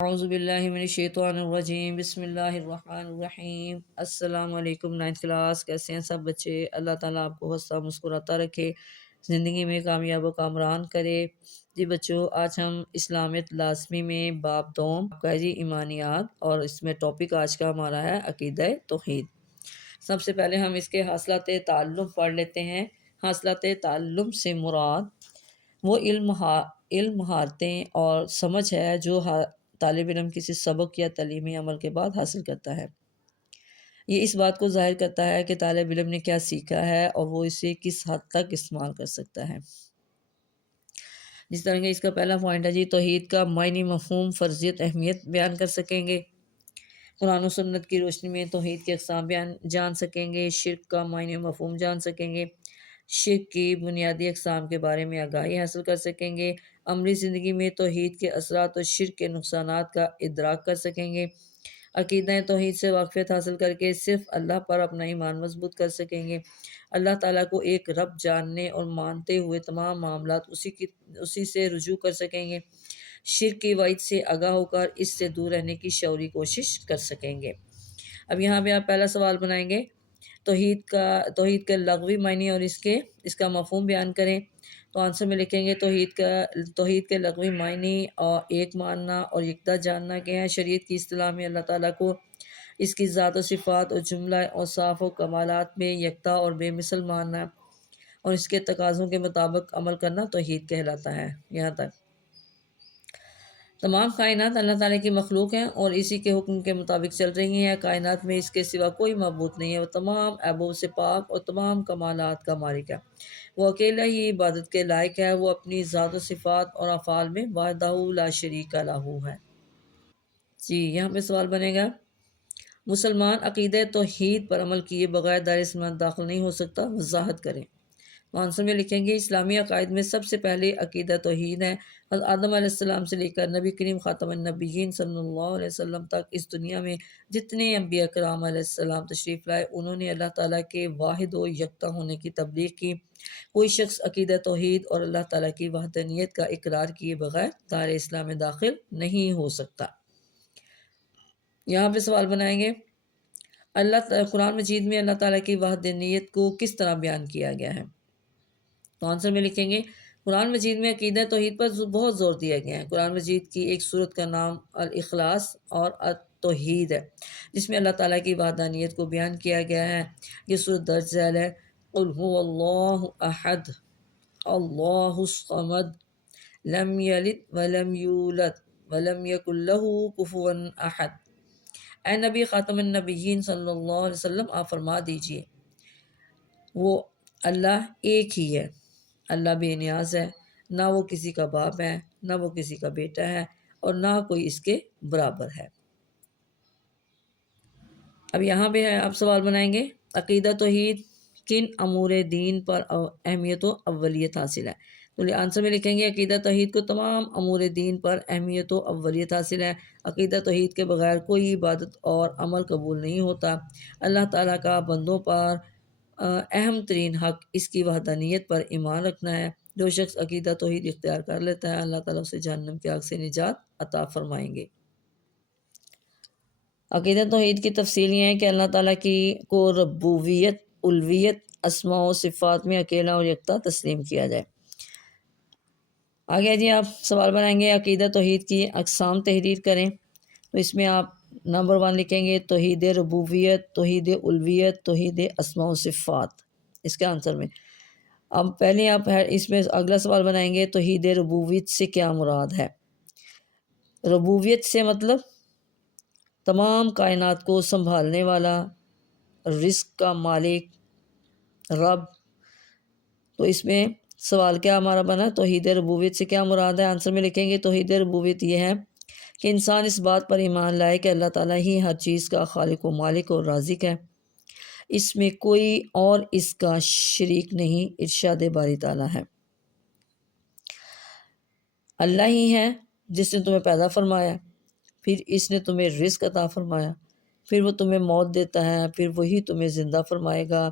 اعوذ باللہ من الشیطان الرجیم، بسم اللہ الرحمن الرحیم۔ السلام علیکم 9th کلاس، کیسے ہیں سب بچے؟ اللہ تعالیٰ آپ کو ہنستا مسکراتا رکھے، زندگی میں کامیاب و کامران کرے۔ جی بچوں، آج ہم اسلامیت لازمی میں باب دوم کا جی ایمانیات، اور اس میں ٹاپک آج کا ہمارا ہے عقیدہ توحید۔ سب سے پہلے ہم اس کے حاصلات تعلم پڑھ لیتے ہیں۔ حاصلات تعلم سے مراد وہ علم مہارتیں اور سمجھ ہے جو طالب علم کسی سبق یا تعلیمی عمل کے بعد حاصل کرتا ہے۔ یہ اس بات کو ظاہر کرتا ہے کہ طالب علم نے کیا سیکھا ہے اور وہ اسے کس حد تک استعمال کر سکتا ہے۔ جس طرح کہ اس کا پہلا پوائنٹ ہے جی توحید کا معنی، مفہوم، فرضیت، اہمیت بیان کر سکیں گے۔ قرآن و سنت کی روشنی میں توحید کے اقسام جان سکیں گے۔ شرک کا معنی و مفہوم جان سکیں گے۔ شرک کی بنیادی اقسام کے بارے میں آگاہی حاصل کر سکیں گے۔ عملی زندگی میں توحید کے اثرات اور شرک کے نقصانات کا ادراک کر سکیں گے۔ عقیدہ توحید سے واقفیت حاصل کر کے صرف اللہ پر اپنا ایمان مضبوط کر سکیں گے۔ اللہ تعالیٰ کو ایک رب جاننے اور مانتے ہوئے تمام معاملات اسی سے رجوع کر سکیں گے۔ شرک کی وعید سے آگاہ ہو کر اس سے دور رہنے کی شعوری کوشش کر سکیں گے۔ اب یہاں پہ آپ پہلا سوال بنائیں گے، توحید کے لغوی معنی اور اس کا مفہوم بیان کریں۔ تو آنسر میں لکھیں گے توحید کے لغوی معنی اور ایک ماننا اور یکتا جاننا کے ہیں۔ شریعت کی اصطلاح میں اللہ تعالیٰ کو اس کی ذات و صفات اور جملہ اوصاف و کمالات میں یکتا اور بے مثل ماننا اور اس کے تقاضوں کے مطابق عمل کرنا توحید کہلاتا ہے۔ یہاں تک تمام کائنات اللہ تعالیٰ کی مخلوق ہیں اور اسی کے حکم کے مطابق چل رہی ہیں۔ کائنات میں اس کے سوا کوئی معبود نہیں ہے۔ وہ تمام عیبوں سے پاک اور تمام کمالات کا مالک ہے۔ وہ اکیلا ہی عبادت کے لائق ہے۔ وہ اپنی ذات و صفات اور افعال میں وحدہ لا شریک لہ ہے۔ جی یہاں پہ سوال بنے گا، مسلمان عقیدہ توحید پر عمل کیے بغیر دار اسلام داخل نہیں ہو سکتا، وضاحت کریں۔ آنسر میں لکھیں گے اسلامی عقائد میں سب سے پہلے عقیدہ توحید ہے۔ حضرت آدم علیہ السلام سے لے کر نبی کریم خاتم النبیین صلی اللہ علیہ وسلم تک اس دنیا میں جتنے انبیاء کرام علیہ السلام تشریف لائے، انہوں نے اللہ تعالیٰ کے واحد و یکتا ہونے کی تبلیغ کی۔ کوئی شخص عقیدہ توحید اور اللہ تعالیٰ کی وحدانیت کا اقرار کیے بغیر دار اسلام میں داخل نہیں ہو سکتا۔ یہاں پہ سوال بنائیں گے، قرآن مجید میں اللہ تعالیٰ کی وحدانیت کو کس طرح بیان کیا گیا ہے؟ تو آنسر میں لکھیں گے قرآن مجید میں عقیدہ توحید پر بہت زور دیا گیا ہے۔ قرآن مجید کی ایک سورت کا نام الاخلاص اور التوحید ہے، جس میں اللہ تعالیٰ کی وحدانیت کو بیان کیا گیا ہے۔ یہ سورت درج ذیل ہے، قل هو اللہ احد اللہ الصمد لم یلد ولم یولد ولم یکن لہ کفوا احد۔ اے نبی خاتم النبیین صلی اللہ علیہ وسلم، آپ فرما دیجئے وہ اللہ ایک ہی ہے، اللہ بے نیاز ہے، نہ وہ کسی کا باپ ہے، نہ وہ کسی کا بیٹا ہے، اور نہ کوئی اس کے برابر ہے۔ اب یہاں پہ آپ سوال بنائیں گے، عقیدہ توحید کن امور دین پر اہمیت و اولیت حاصل ہے؟ تو آنسر میں لکھیں گے عقیدہ توحید کو تمام امور دین پر اہمیت و اولیت حاصل ہے۔ عقیدہ توحید کے بغیر کوئی عبادت اور عمل قبول نہیں ہوتا۔ اللہ تعالیٰ کا بندوں پر اہم ترین حق اس کی وحدانیت پر ایمان رکھنا ہے۔ جو شخص عقیدہ توحید اختیار کر لیتا ہے، اللہ تعالیٰ اسے جہنم کی آگ سے نجات عطا فرمائیں گے۔ عقیدہ توحید کی تفصیل یہ ہے کہ اللہ تعالیٰ کو ربوبیت، الوہیت، اسماء و صفات میں اکیلا اور یکتا تسلیم کیا جائے۔ آگے جی آپ سوال بنائیں گے عقیدہ توحید کی اقسام تحریر کریں۔ تو اس میں آپ نمبر 1 لکھیں گے توحید ربوبیت، توحید الوہیت، توحید اسماء و صفات۔ اس کے آنسر میں اب پہلے آپ اس میں اگلا سوال بنائیں گے توحید ربوبیت سے کیا مراد ہے؟ ربوبیت سے مطلب تمام کائنات کو سنبھالنے والا، رزق کا مالک، رب۔ تو اس میں سوال کیا ہمارا بنا، توحید ربوبیت سے کیا مراد ہے؟ آنسر میں لکھیں گے توحید ربوبیت یہ ہے کہ انسان اس بات پر ایمان لائے کہ اللہ تعالیٰ ہی ہر چیز کا خالق و مالک اور رازق ہے، اس میں کوئی اور اس کا شریک نہیں۔ ارشاد باری تعالیٰ ہے، اللہ ہی ہے جس نے تمہیں پیدا فرمایا، پھر اس نے تمہیں رزق عطا فرمایا، پھر وہ تمہیں موت دیتا ہے، پھر وہی تمہیں زندہ فرمائے گا۔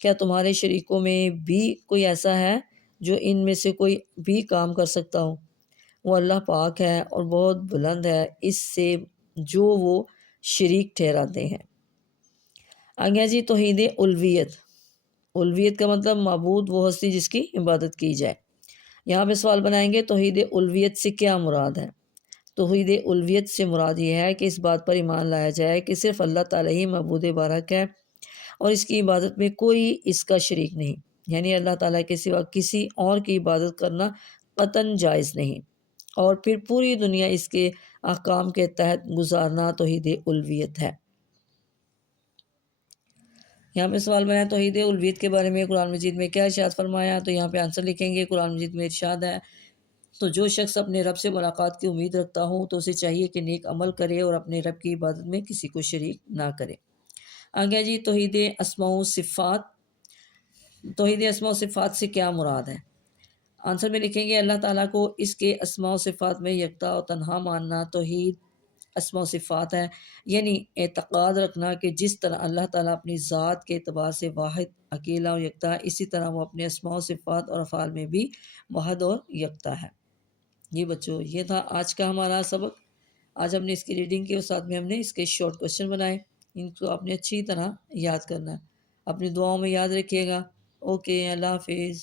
کیا تمہارے شریکوں میں بھی کوئی ایسا ہے جو ان میں سے کوئی بھی کام کر سکتا ہو؟ وہ اللہ پاک ہے اور بہت بلند ہے اس سے جو وہ شریک ٹھہراتے ہیں۔ آگے جی توحید الویت۔ الویت کا مطلب معبود وہ ہستی جس کی عبادت کی جائے۔ یہاں پہ سوال بنائیں گے توحید الویت سے کیا مراد ہے؟ توحید الویت سے مراد یہ ہے کہ اس بات پر ایمان لایا جائے کہ صرف اللہ تعالیٰ ہی معبود بارک ہے اور اس کی عبادت میں کوئی اس کا شریک نہیں، یعنی اللہ تعالیٰ کے سوا کسی اور کی عبادت کرنا قطعاً جائز نہیں، اور پھر پوری دنیا اس کے احکام کے تحت گزارنا توحید الویت ہے۔ یہاں پہ سوال بنا ہے توحید الویت کے بارے میں قرآن مجید میں کیا ارشاد فرمایا، تو یہاں پہ آنسر لکھیں گے۔ قرآن مجید میں ارشاد ہے تو جو شخص اپنے رب سے ملاقات کی امید رکھتا ہوں تو اسے چاہیے کہ نیک عمل کرے اور اپنے رب کی عبادت میں کسی کو شریک نہ کرے۔ آگے جی توحید اسماء و صفات۔ توحید اسماء و صفات سے کیا مراد ہے؟ آنسر میں لکھیں گے اللہ تعالیٰ کو اس کے اسماء و صفات میں یکتا و تنہا ماننا توحید اسماء و صفات ہے، یعنی اعتقاد رکھنا کہ جس طرح اللہ تعالیٰ اپنی ذات کے اعتبار سے واحد، اکیلا اور یکتا ہے، اسی طرح وہ اپنے اسماء و صفات اور افعال میں بھی واحد اور یکتا ہے۔ جی بچوں، یہ تھا آج کا ہمارا سبق۔ آج ہم نے اس کی ریڈنگ کی اور ساتھ میں ہم نے اس کے شارٹ کوشچن بنائے، ان کو آپ نے اچھی طرح یاد کرنا ہے۔ اپنی دعاؤں میں یاد رکھیے گا۔ اوکے، اللہ حافظ۔